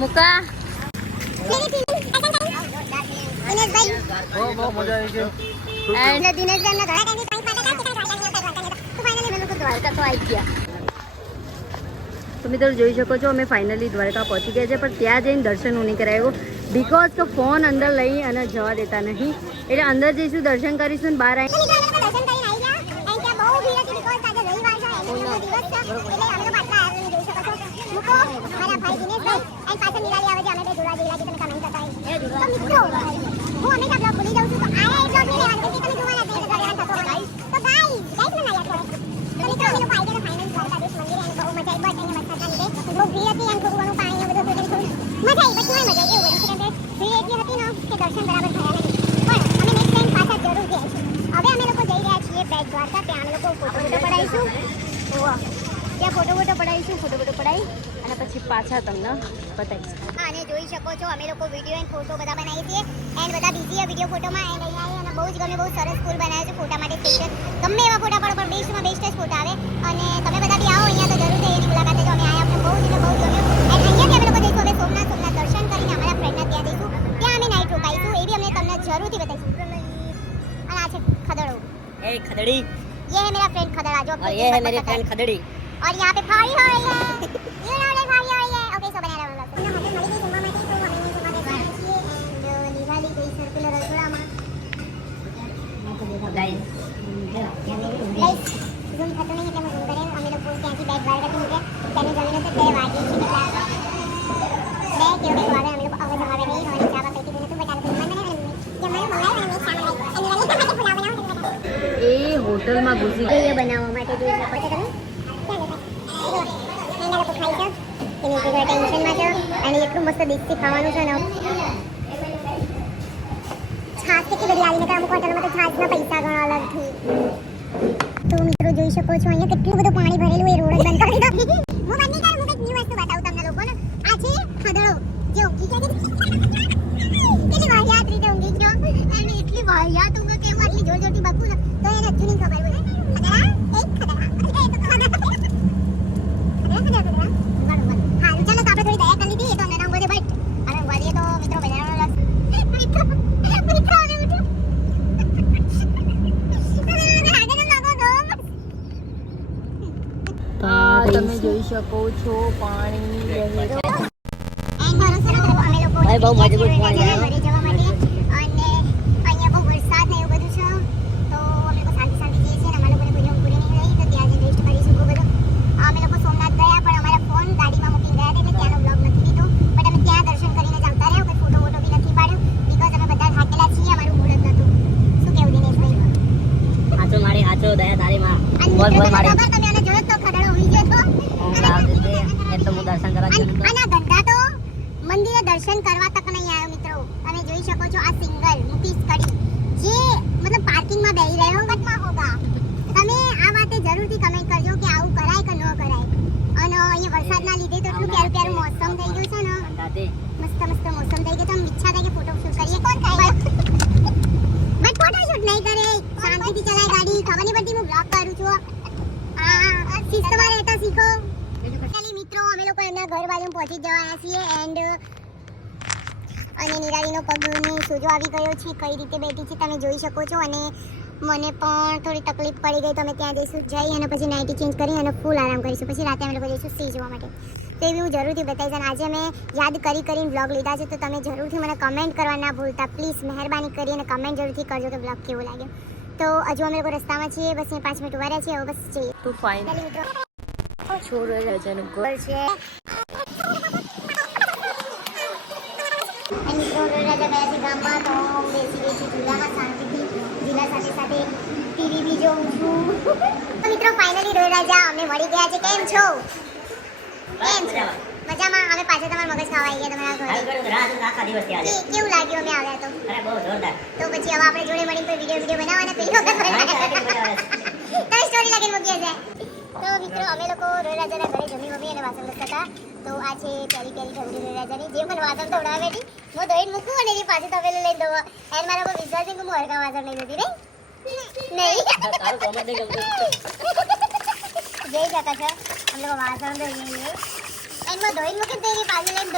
મુકા. તો મિત્રો જોઈ શકો છો અમે ફાઇનલી દ્વારકા પહોંચી ગયા છે પણ ત્યાં જઈને દર્શન હું નહીં કરાયું. બીકોઝ તો ફોન અંદર લઈ અને જવા દેતા નહીં. એટલે અંદર જઈશું દર્શન કરીશું ને બહાર આવી દર્શન બરાબર થયા નહીં પણ અમે નેક્સ્ટ ટાઈમ પાછા જરૂર જઈશું હવે અમે લોકો જઈ રહ્યા છીએ બેટ દ્વારકા ત્યાં અમે લોકો ફોટો ફોટો પડાવીશું ઓવા. ત્યાં ફોટો ફોટો પડાવીશું ફોટો ફોટો પડાવી અને પછી પાછા તમને બતાવીશું અને જોઈ શકો છો અમે લોકો વિડીયો એન્ડ ફોટો બધા બનાવીએ છીએ એન્ડ બધા બિઝી છે વિડીયો ફોટોમાં એન્ડ અહીંયા આવીએ અને બહુ જ ગમે બહુ સરસ ફૂલ બનાવ્યો છે ફોટા માટે સ્પેશિયલ ગમે એવા ફોટા પાડો પણ બેસ્ટમાં બેસ્ટ જ ફોટા આવે અને તમે બધા બી આવો અહીંયા તો જરૂર એની મુલાકાત લેજો અમે આયા અમને બહુ જ એટલે બહુ જ ગમ્યું એન્ડ અહીંયાથી અમે લોકો જઈશું હવે સોમનાથ સોમનાથ દર્શન કરીને અમારા ફ્રેન્ડના ત્યાં જઈશું ત્યાં અમે નાઇટ રોકાઈશું એ બી અમે તમને જરૂરથી બતાવીશું અને આ છે ખદડો એ ખદડી ये है मेरा फ्रेंड खदड़ा जो और ये है मेरी फ्रेंड खदड़ी और यहाँ पे फाड़ी हो रही है। ये लो ले फाड़ी हो। रही है? गई सुमा माटी तो हमें सुमा અમે લોકો બે વાગે છે કેટલા બે કે એવું વાગે અમે લોકો હવે એ હોટલમાં બનાવવા માટે જોઈ ખાઈ જાઓ ને કેટલી બધી પાણી ભરેલું એ અને એટલી વાહિયાત ઊંઘે કે હું આટલી તો એને હજુ નહીં ખબર હોય ખદડા એક ખદડા એ તો ખદડા ખદડા ખદડા ખદડા ખદડા બરાબર હારું ચાલો તો આપણે થોડી દયા કરી લીધી એ તો અમને રંગો દે બટ હવે વધીએ તો મિત્રો બજારનો રસ મિત્રો મિત્રો હવે ઉઠો આગળ લાગો દો આ તમે જોઈ શકો છો પાણી વહી રહ્યું. એન્ડ ભરોસો ન કરો અમે લોકો ભાઈ, બહુ મજબૂત પાણી આવે. જવા માટે. અને અહીંયા બહુ વરસાદ ને એવું બધું છે તો અમે લોકો શાંતિ શાંતિ જઈએ છીએ અમારા લોકોને કોઈ પૂરી નહીં રહી. તો ત્યાં જઈને રેસ્ટ કરીશું બહુ બધું. અમે લોકો સોમનાથ ગયા પણ અમારા ફોન ગાડીમાં મૂકી ગયા એટલે ત્યાંનો બ્લોગ નથી લીધો બટ અમે ત્યાં દર્શન કરીને જ આવતા રહ્યા કોઈ ફોટો વોટો બી નથી પાડ્યો બીકોઝ અમે બધા થાકેલા છીએ અમારું મૂડ જ નહોતું શું કેવું દિનેશભાઈ? આચો મારી આચો દયા તારી માં. બોલ બોલ મારી ખબર તમે આને જોયો જ તો ખદડો હોઈ ગયો તો આવતી હતી એટલે હું દર્શન કરવા ગયો નતો. અને આ તો મંદિરે દર્શન કરવા તક નહીં આવ્યો મિત્રો. તમે જોઈ શકો છો આ સિંગલ મુકેશ કડી. જે મતલબ પાર્કિંગમાં બેહી રહ્યો હોગા. તમે આ વાતે જરૂરથી કમેન્ટ કરજો કે આવું કરાય કે ન કરાય. અને અહીંયા વરસાદના લીધે તો એટલું પ્યારું પ્યારું મોસમ થઈ ગયું છે ને દાદી, મસ્ત મસ્ત મોસમ થઈ ગયું તો આમ ઈચ્છા થાય કે ફોટો શૂટ કરીએ કોણ ખાય બટ ફોટો શૂટ નહીં કરે શાંતિથી ચલાય ગાડી ખબર નહીં પડતી હું બ્લોગ કરું છું આ શિસ્તમાં રહેતા શીખો ફાઇનલી મિત્રો અમે ઘર બાજુ પહોંચી જવાના છીએ એન્ડ અને નિરાલીનો પગની સોજો આવી ગયો છે કઈ રીતે બેઠી છે તમે જોઈ શકો છો અને મને પણ થોડી તકલીફ પડી ગઈ તો અમે ત્યાં જઈશું જઈ અને પછી નાઇટી ચેન્જ કરી અને ફૂલ આરામ કરીશું પછી રાતે અમે લોકો જઈશું સી જોવા માટે. તો એવી હું જરૂરથી બતાવીશ અને આજે મેં યાદ કરી કરીને બ્લોગ લીધા છે તો તમે જરૂરથી મને કમેન્ટ કરવા ના ભૂલતા પ્લીઝ મહેરબાની કરી અને કમેન્ટ જરૂરથી કરજો કે બ્લોગ કેવો લાગ્યો. તો હજુ અમે લોકો રસ્તામાં છીએ બસ પાંચ મિનિટ ઊભા રહ્યા છીએ હવે બસ જઈએ. તું ફાઇન મિત્રો. છોડ રાજાનું ઘર છે. મિત્રો ગયા છે ગામમાં તો હું બેસી ગઈ છું ઝૂલામાં શાંતિથી ઝૂલા સાથે સાથે ટીવી બી જોઉં છું તો મિત્રો ફાઇનલી રોય રાજા અમે મળી ગયા છે કેમ છો કેમ છો મજામાં અમે પાછા તમારા મગજ ખાવા આવી ગયા તમારા ઘરે કેવું લાગ્યું અમે આવ્યા તો તો પછી હવે આપણે જોડે મળીને કોઈ વીડિયો વીડિયો બનાવવાના પેલી વખત તમે સ્ટોરી લગીને મૂકી હશે તો મિત્રો અમે રાજાના જે મને વાસણ ધોવડાવે બેઠી, હું અને એની પાછી તવેલું લઈ ધોવા એન મારા પર હું હરકા વાસણ નહીં જોઈ શકો છો વાસણ ધોઈએ છીએ. લાઈનમાં ધોઈને મૂકી દે પાછી લઈને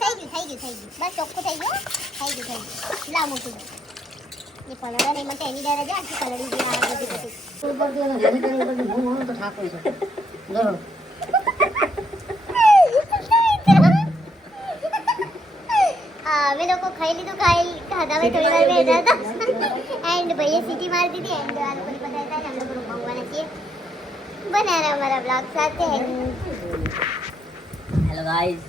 થઈ ગયું થઈ ગયું થઈ ગયું. બસ ચોખ્ખું થઈ ગયું થઈ ગયું થઈ ગયું. લાવ મૂકી દો એ પલળે નહીં મને એની ડર જ આખી કલડી ગઈ આ બધી બધી. ઉપરથી એને જેને કરીને ઉપરથી હું માનું તો ઠાકોર છે. બરાબર અમે લોકો ખાઈ લીધું ખાઈ ખાધા ભાઈ થોડી વાર બેઠા હતા. એન્ડ ભાઈએ સીટી મારી દીધી એન્ડ આ લોકોને પતા હતા અમે લોકો રૂમ છીએ. રહો અમારા બ્લોગ સાથે. હેલો ગાઈસ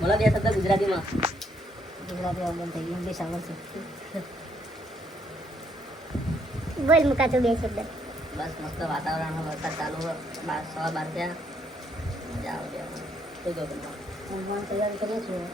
બોલ બે શબ્દ ગુજરાતીમાં. ગુજરાતી આવડે થઈ ઇંગ્લિશ આવડશે બોલ મુકા તો બે શબ્દ. બસ મસ્ત વાતાવરણ વરસાદ ચાલુ બાર સવા બાર થયા. મજા આવે શું કહું તૈયારી કરીએ છીએ